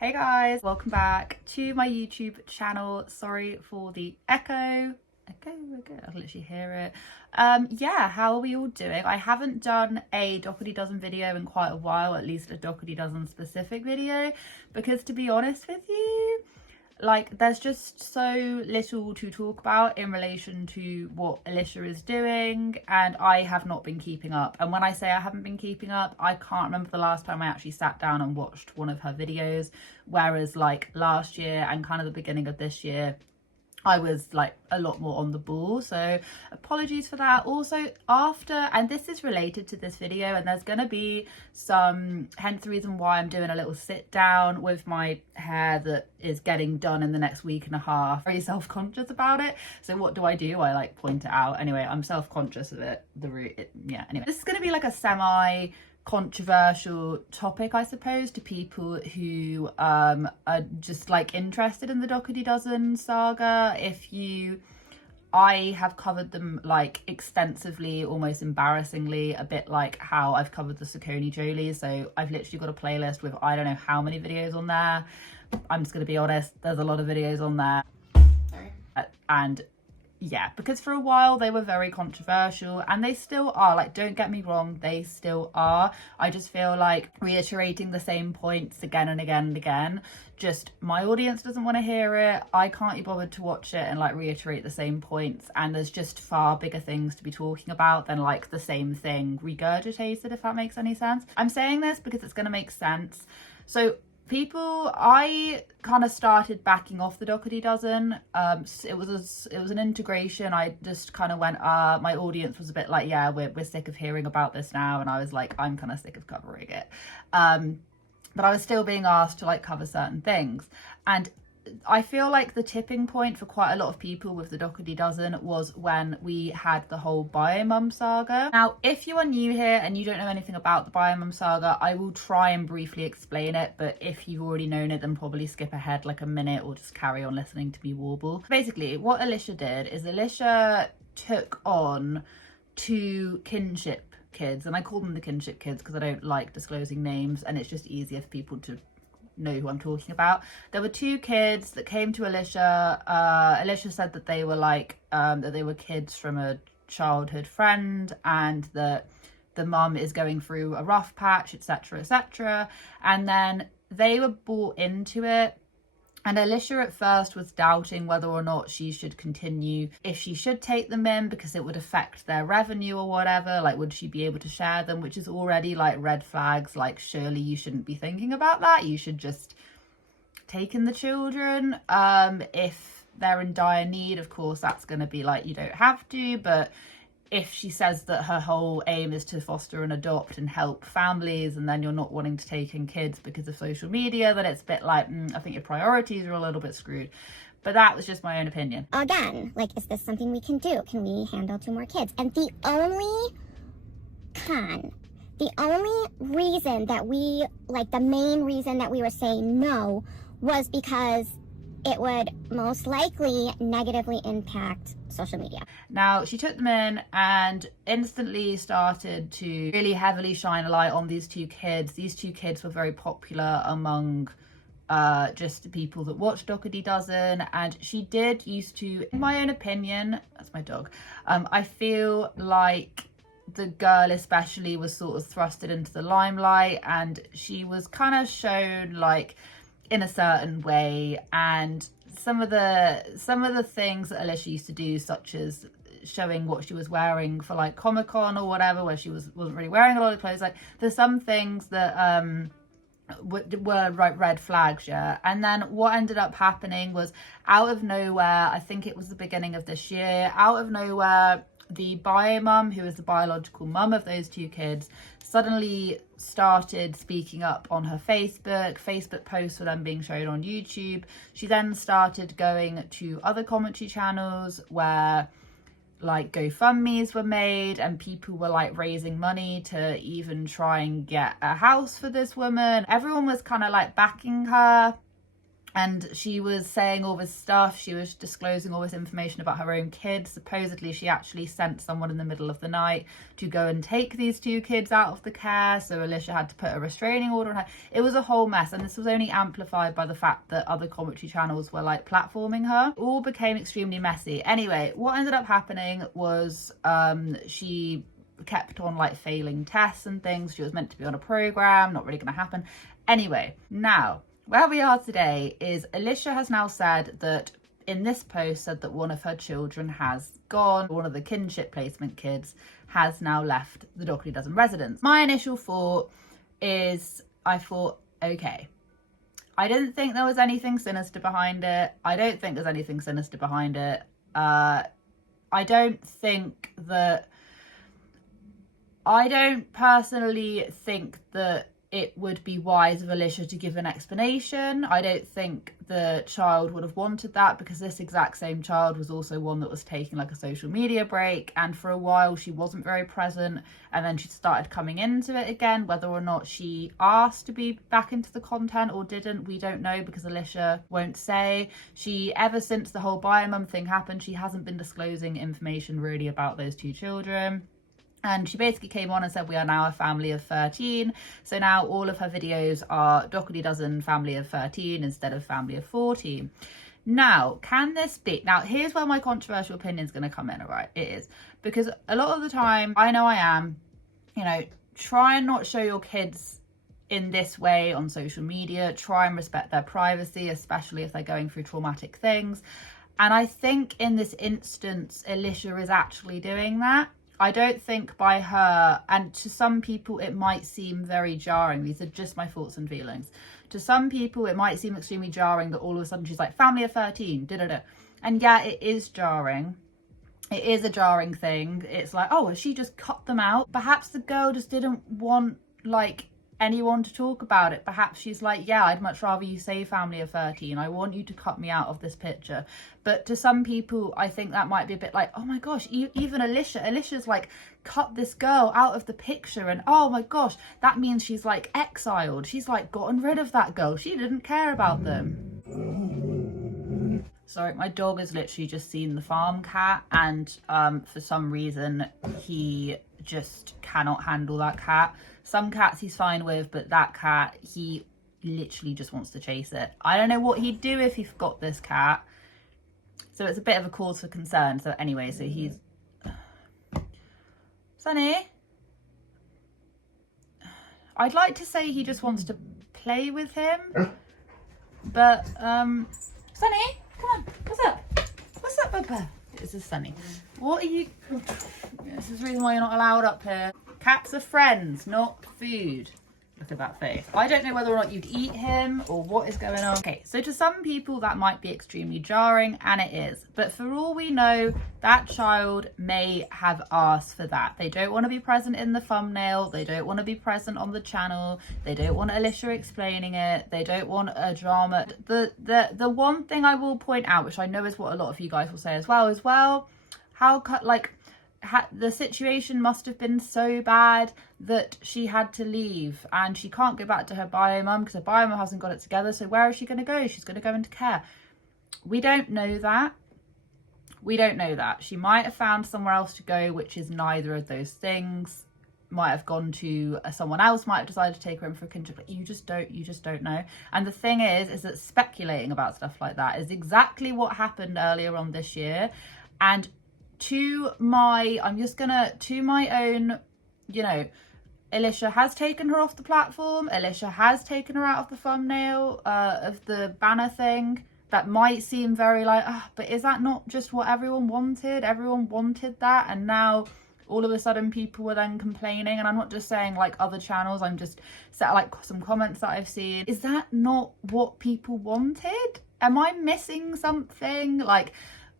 Hey guys, welcome back to my YouTube channel. Sorry for the echo. I can literally hear it. Yeah, how are we all doing? I haven't done a Dougherty Dozen video in quite a while, at least a Dougherty Dozen specific video, because to be honest with you, like there's just so little to talk about in relation to what Alicia is doing, and I have not been keeping up. And when I say I haven't been keeping up, I can't remember the last time I actually sat down and watched one of her videos, whereas like last year and kind of the beginning of this year I was like a lot more on the ball, so apologies for that. Also, after, and this is related to this video, and there's gonna be some, hence the reason why I'm doing a little sit down with my hair that is getting done in the next week and a half. Very self-conscious about it. So what do? I like point it out. Anyway, I'm self-conscious of it. Yeah, anyway. This is gonna be like a semi controversial topic, I suppose, to people who are just like interested in the Dougherty Dozen saga. I have covered them like extensively, almost embarrassingly, a bit like how I've covered the Saucony Jolies. So I've literally got a playlist with I don't know how many videos on there. I'm just gonna be honest, there's a lot of videos on there. Sorry. And yeah, because for a while they were very controversial, and they still are. Like, don't get me wrong, they still are. I just feel like reiterating the same points again and again and again, just my audience doesn't want to hear it. I can't be bothered to watch it and like reiterate the same points, and there's just far bigger things to be talking about than like the same thing regurgitated, if that makes any sense. I'm saying this because it's going to make sense. So I kind of started backing off the Dougherty Dozen. It was an integration. I just kind of went, my audience was a bit like, yeah, we're sick of hearing about this now. And I was like, I'm kind of sick of covering it. But I was still being asked to like cover certain things. And I feel like the tipping point for quite a lot of people with the Dougherty Dozen was when we had the whole biomum saga. Now, if you are new here and you don't know anything about the biomum saga, I will try and briefly explain it, but if you've already known it, then probably skip ahead like a minute or just carry on listening to me warble. Basically, what Alicia did is Alicia took on two kinship kids, and I call them the kinship kids because I don't like disclosing names, and it's just easier for people to know who I'm talking about. There were two kids that came to Alicia. Alicia said that they were like that they were kids from a childhood friend, and that the mum is going through a rough patch, etc, etc. And then they were brought into it, and Alicia at first was doubting whether or not she should continue, if she should take them in because it would affect their revenue or whatever. Like, would she be able to share them, which is already like red flags. Like, surely you shouldn't be thinking about that. You should just take in the children. If they're in dire need, of course, that's going to be like, you don't have to. But if she says that her whole aim is to foster and adopt and help families, and then you're not wanting to take in kids because of social media, then it's a bit like, I think your priorities are a little bit screwed. But that was just my own opinion. Again, like, is this something we can do? Can we handle two more kids? And the only reason that we, like, the main reason that we were saying no was because it would most likely negatively impact social media. Now, she took them in and instantly started to really heavily shine a light on these two kids. These two kids were very popular among just the people that watch Dougherty Dozen, and she did used to, in my own opinion, that's my dog, I feel like the girl especially was sort of thrusted into the limelight, and she was kind of shown like in a certain way, and some of the things that Alicia used to do, such as showing what she was wearing for like Comic-Con or whatever, where she wasn't really wearing a lot of clothes, like there's some things that were like red flags, yeah. And then what ended up happening was, out of nowhere, I think it was the beginning of this year, out of nowhere, the biomum, who is the biological mum of those two kids, suddenly started speaking up on her Facebook posts were then being shown on YouTube. She then started going to other commentary channels where like GoFundMes were made, and people were like raising money to even try and get a house for this woman. Everyone was kind of like backing her. And she was saying all this stuff. She was disclosing all this information about her own kids. Supposedly, she actually sent someone in the middle of the night to go and take these 2 kids out of the care. So Alicia had to put a restraining order on her. It was a whole mess. And this was only amplified by the fact that other commentary channels were like platforming her. It all became extremely messy. Anyway, what ended up happening was she kept on like failing tests and things. She was meant to be on a program, not really going to happen. Anyway, now where we are today is Alicia has now said that in this post said that one of her children has gone. One of the kinship placement kids has now left the Dougherty Dozen residence. My initial thought is, I thought, okay, I didn't think there was anything sinister behind it. I don't think there's anything sinister behind it. I don't personally think that it would be wise of Alicia to give an explanation. I don't think the child would have wanted that, because this exact same child was also one that was taking like a social media break, and for a while she wasn't very present, and then she started coming into it again. Whether or not she asked to be back into the content or didn't, we don't know, because Alicia won't say. She, ever since the whole biomum thing happened, she hasn't been disclosing information really about those 2 children. And she basically came on and said, we are now a family of 13. So now all of her videos are Dougherty Dozen family of 13 instead of family of 14. Now, can this be? Now, here's where my controversial opinion is going to come in, all right? It is. Because a lot of the time, I know I am, you know, try and not show your kids in this way on social media. Try and respect their privacy, especially if they're going through traumatic things. And I think in this instance, Alicia is actually doing that. I don't think by her, and to some people it might seem very jarring. These are just my thoughts and feelings. To some people it might seem extremely jarring that all of a sudden she's like, family of 13, da-da-da. And yeah, it is jarring. It is a jarring thing. It's like, oh, she just cut them out. Perhaps the girl just didn't want like anyone to talk about it. Perhaps she's like, yeah, I'd much rather you say family of 13. I want you to cut me out of this picture. But to some people, I think that might be a bit like, oh my gosh, even Alicia's like cut this girl out of the picture, and oh my gosh, that means she's like exiled. She's like gotten rid of that girl. She didn't care about them. Sorry, my dog has literally just seen the farm cat, and for some reason he just cannot handle that cat. Some cats he's fine with, but that cat, he literally just wants to chase it. I don't know what he'd do if he forgot this cat. So it's a bit of a cause for concern. So anyway, so he's... Sonny? I'd like to say he just wants to play with him. But, Sonny, come on, what's up? What's up, Bubba? This is Sonny. What are you... This is the reason why you're not allowed up here. Cats are friends, not food. Look at that face. I don't know whether or not you'd eat him or what is going on. Okay, so to some people that might be extremely jarring, and it is. But for all we know, that child may have asked for that. They don't want to be present in the thumbnail. They don't want to be present on the channel. They don't want Alicia explaining it. They don't want a drama. The one thing I will point out, which I know is what a lot of you guys will say as well, how the situation must have been so bad that she had to leave, and she can't go back to her biomum because her biomum hasn't got it together. So where is she going to go? She's going to go into care. We don't know that. We don't know that. She might have found somewhere else to go, which is neither of those things. Might have gone to someone else, might have decided to take her in for a kinship. You just don't know. And the thing is that speculating about stuff like that is exactly what happened earlier on this year. And to my own, you know, Alicia has taken her off the platform. Alicia has taken her out of the thumbnail of the banner thing. That might seem very like, but is that not just what everyone wanted? Everyone wanted that, and now all of a sudden people were then complaining. And I'm not just saying like other channels, I'm just like some comments that I've seen. Is that not what people wanted? Am I missing something? Like,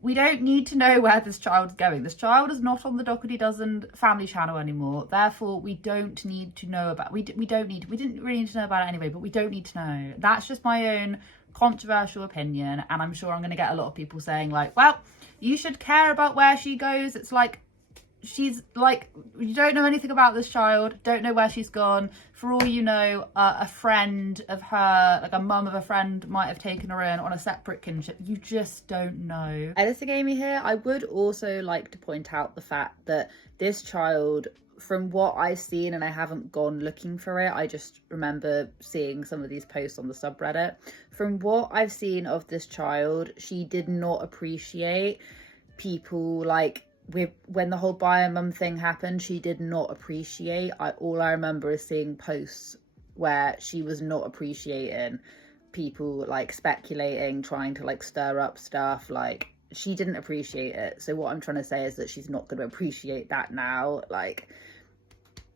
we don't need to know where this child's going. This child is not on the Dougherty Dozen family channel anymore. Therefore, we don't need to know about, we didn't really need to know about it anyway, but we don't need to know. That's just my own controversial opinion. And I'm sure I'm going to get a lot of people saying like, well, you should care about where she goes. It's like, she's like, you don't know anything about this child, don't know where she's gone. For all you know, a friend of her, like a mum of a friend, might have taken her in on a separate kinship. You just don't know. Editing Amy here, I would also like to point out the fact that this child, from what I've seen, and I haven't gone looking for it, I just remember seeing some of these posts on the subreddit. From what I've seen of this child, she did not appreciate people like, when the whole biomum thing happened, she did not appreciate. All I remember is seeing posts where she was not appreciating people like speculating, trying to like stir up stuff. Like, she didn't appreciate it. So what I'm trying to say is that she's not going to appreciate that now. Like,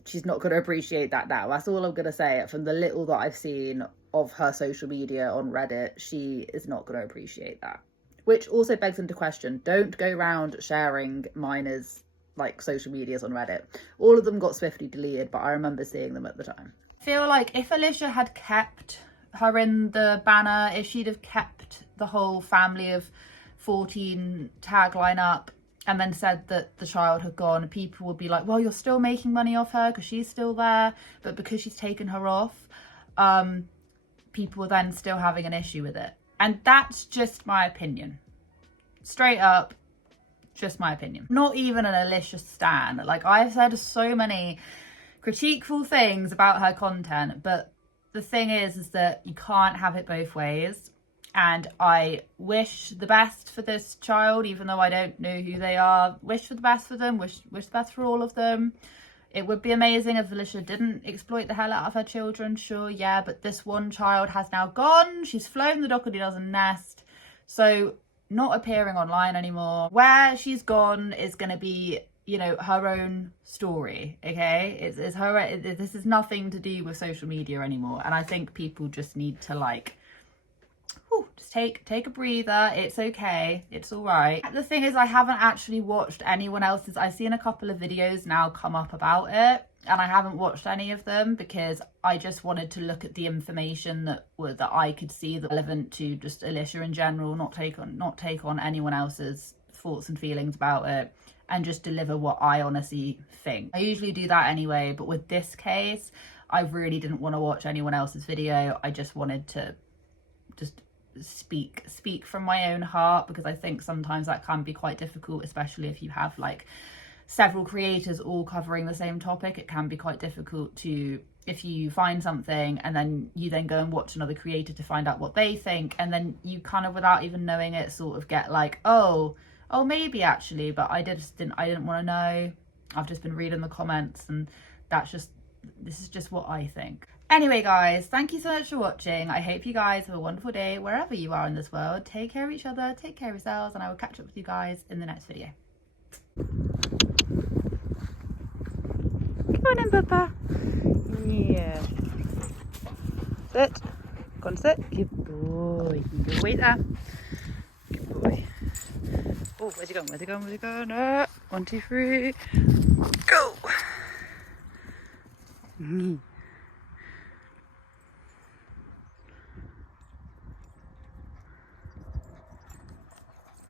she's not going to appreciate that now. That's all I'm going to say. From the little that I've seen of her social media on Reddit, she is not going to appreciate that. Which also begs into question, don't go around sharing minors' like social medias on Reddit. All of them got swiftly deleted, but I remember seeing them at the time. I feel like if Alicia had kept her in the banner, if she'd have kept the whole family of 14 tagline up and then said that the child had gone, people would be like, well, you're still making money off her because she's still there. But because she's taken her off, people are then still having an issue with it. And that's just my opinion. Straight up, just my opinion. Not even an Alicia stan. Like, I've said so many critiqueful things about her content, but the thing is that you can't have it both ways. And I wish the best for this child, even though I don't know who they are. Wish for the best for them, wish the best for all of them. It would be amazing if Alicia didn't exploit the hell out of her children, sure, yeah, but this one child has now gone. She's flown the Dougherty Dozen nest, so not appearing online anymore. Where she's gone is going to be, you know, her own story, okay? It's her. This is nothing to do with social media anymore, and I think people just need to like, just take a breather. It's okay, it's all right. The thing is, I haven't actually watched anyone else's. I've seen a couple of videos now come up about it, and I haven't watched any of them because I just wanted to look at the information that I could see that relevant to just Alicia in general, not take on anyone else's thoughts and feelings about it, and just deliver what I honestly think. I usually do that anyway, but with this case, I really didn't want to watch anyone else's video. I just wanted to just speak from my own heart, because I think sometimes that can be quite difficult, especially if you have like several creators all covering the same topic. It can be quite difficult to, if you find something and then you then go and watch another creator to find out what they think, and then you kind of, without even knowing it, sort of get like, oh maybe actually, but I didn't want to know. I've just been reading the comments, and this is just what I think. Anyway, guys, thank you so much for watching. I hope you guys have a wonderful day wherever you are in this world. Take care of each other, take care of yourselves, and I will catch up with you guys in the next video. Come on in, Papa. Yeah. Sit. Go and sit. Good boy. You wait there. Good boy. Oh, where's he going? Where's he going? Where's he going? 1, 2, 3. Go.